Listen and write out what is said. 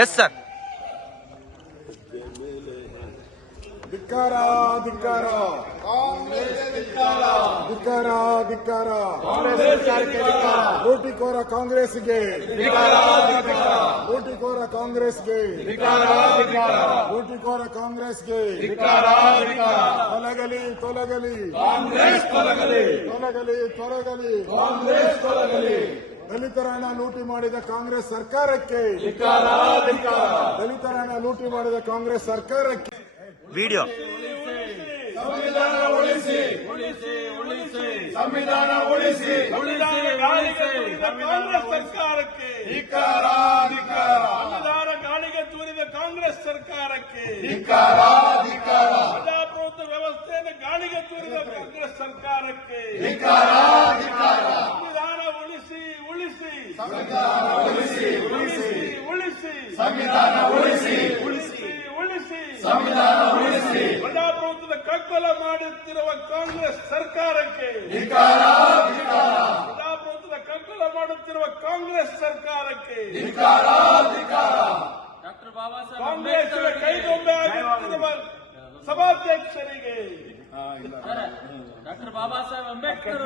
Yes sir. ಧಿಕ್ಕಾರ ಧಿಕ್ಕಾರ ಧಿಕ್ಕಾರ ಧಿಕ್ಕಾರ ಲೂಟಿಕೋರ ಕಾಂಗ್ರೆಸ್ಗೆ ಲೂಟಿಕೋರ ಕಾಂಗ್ರೆಸ್ಗೆ ಲೂಟಿಕೋರ ಕಾಂಗ್ರೆಸ್ಗೆ ತೊಲಗಲಿ ತೊಲಗಲಿ ತೊಲಗಲಿ ತೊಲಗಲಿ ದಲಿತರ ಹಣ ಲೂಟಿ ಮಾಡಿದ ಕಾಂಗ್ರೆಸ್ ಸರ್ಕಾರಕ್ಕೆ ದಲಿತರ ಹಣ ಲೂಟಿ ಮಾಡಿದ ಕಾಂಗ್ರೆಸ್ ಸರ್ಕಾರಕ್ಕೆ ವಿಡಿಯೋ ಸಂವಿಧಾನ ಉಳಿಸಿ ಸಂವಿಧಾನ ಉಳಿಸಿ ಕಾಂಗ್ರೆಸ್ ಸರ್ಕಾರಕ್ಕೆ ಸಂವಿಧಾನ ಗಾಳಿಗೆ ತೂರಿದ ಕಾಂಗ್ರೆಸ್ ಸರ್ಕಾರಕ್ಕೆ ಪ್ರಜಾಪ್ರಭುತ್ವ ವ್ಯವಸ್ಥೆಯನ್ನು ಗಾಳಿಗೆ ತೂರಿದ ಕಾಂಗ್ರೆಸ್ ಸರ್ಕಾರಕ್ಕೆ ಸಂವಿಧಾನ ಉಳಿಸಿ ಉಳಿಸಿ ಸಂವಿಧಾನ ಉಳಿಸಿ ಪ್ರಜಾಪ್ರಭುತ್ವದ ಕಗ್ಗೊಲ ಮಾಡುತ್ತಿರುವ ಕಾಂಗ್ರೆಸ್ ಸರ್ಕಾರಕ್ಕೆ ಪ್ರಜಾಪ್ರಭುತ್ವದ ಕಗ್ಗೊಲ ಮಾಡುತ್ತಿರುವ ಕಾಂಗ್ರೆಸ್ ಸರ್ಕಾರಕ್ಕೆ ಕಾಂಗ್ರೆಸ್ ಕೈಗೊಂಬೆ ಆಗುತ್ತಿರುವ ಸಭಾಧ್ಯಕ್ಷರಿಗೆ ಡಾಕ್ಟರ್ ಬಾಬಾ ಸಾಹೇಬ್ ಅಂಬೇಡ್ಕರ್